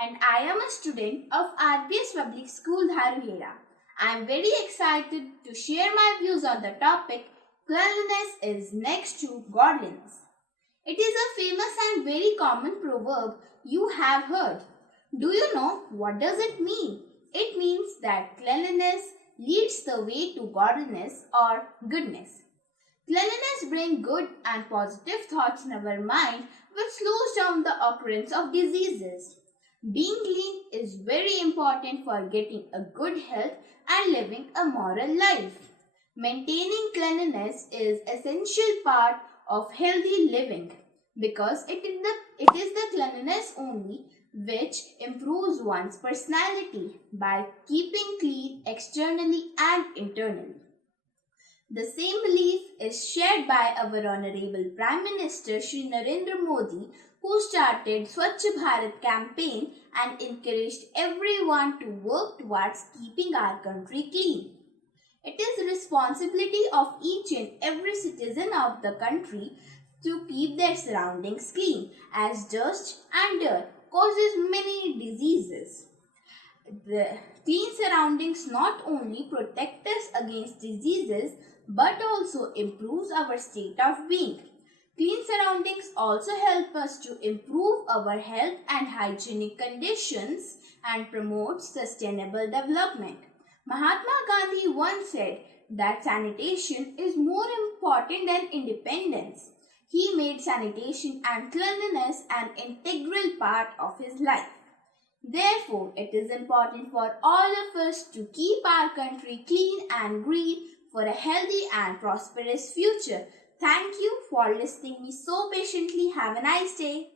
and I am a student of RPS Public School, Dharuhera. I am very excited to share my views on the topic Cleanliness is next to godliness. It is a famous and very common proverb you have heard. Do you know what does it mean? It means that cleanliness leads the way to godliness or goodness. Cleanliness brings good and positive thoughts in our mind, which slows down the occurrence of diseases. Being clean is very important for getting a good health and living a moral life. Maintaining cleanliness is an essential part of healthy living because it is the cleanliness only which improves one's personality by keeping clean externally and internally. The same belief is shared by our Honorable Prime Minister Shri Narendra Modi, who started Swachh Bharat campaign and encouraged everyone to work towards keeping our country clean. It is the responsibility of each and every citizen of the country to keep their surroundings clean, as dust and dirt causes many diseases. The clean surroundings not only protect us against diseases but also improves our state of being. Clean surroundings also help us to improve our health and hygienic conditions and promote sustainable development. Mahatma Gandhi once said that sanitation is more important than independence. He made sanitation and cleanliness an integral part of his life. Therefore, it is important for all of us to keep our country clean and green for a healthy and prosperous future. Thank you for listening me so patiently. Have a nice day.